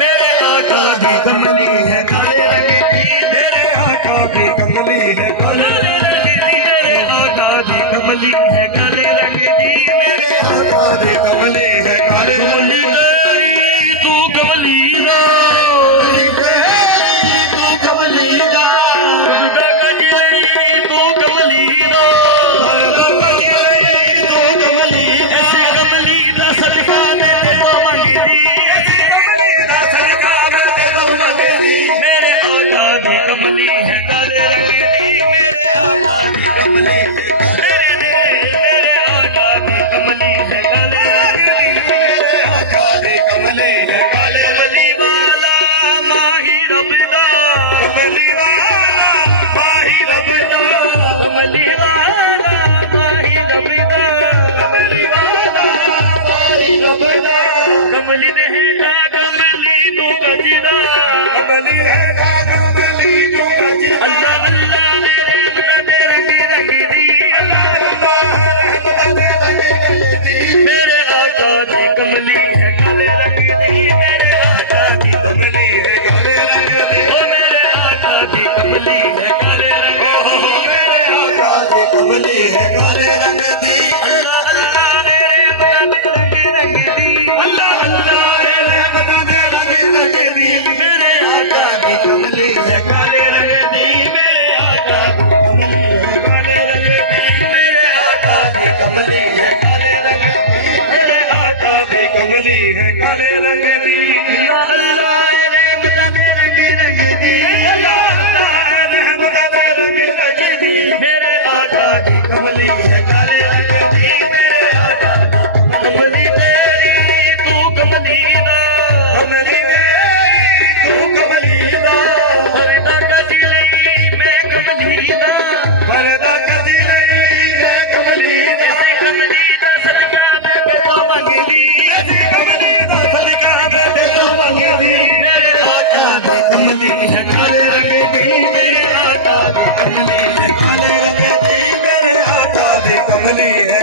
मेरे आका दी कमली है काले रंग की, मेरे आका दी कमली है काले रंग की, मेरे आका दी कमली है काले रंग की, मेरे आका दी कमली है काले रंग की। तू कमली ना तू कमली ना तू कमली ना तू कमली ऐसे कमली दा सदका मेरे को मंगदी कमली है काले रंग की, मेरे आका दी कमली है मेरे आका दी कमली है काले रंग की, मेरे आका दी कमली है काले कमली वाला माही रब दा कमली वाला माही रब दा कमली वाला माही रब दा कमली वाला माही रब दा कमली दे दा कमली तू गजदा कमली है कमली है काले रंग दी अल्लाह अल्लाह रंग दी अल्लाह अल्लाह रहमत दे रंग दी मेरे आका दी कमली है काले रंग दी मेरे आका दी कमली है काले रंग दी मेरे आका दी कमली है काले रंग दी मेरे आका दी कमली है काले रंग दी अल्लाह अल्लाह रहमत दे रंग दी अल्लाह अल्लाह रहमत दे रंग दी मेरे आका दी कमली है काले रंग दी मेरे आका कमली तेरी तू कमली दा कमली तेरी तू कमली दा फरदा कजी लई मैं कमली दा फरदा कजी लई मैं कमली दा ऐसे कमली दा सदका मैं तेको मंगदी ऐसे कमली दा सदका मैं तेको मंगदी मेरे आका दी कमली है काले रंग दी मेरे आका दी कमली है काले रंग दी कमली है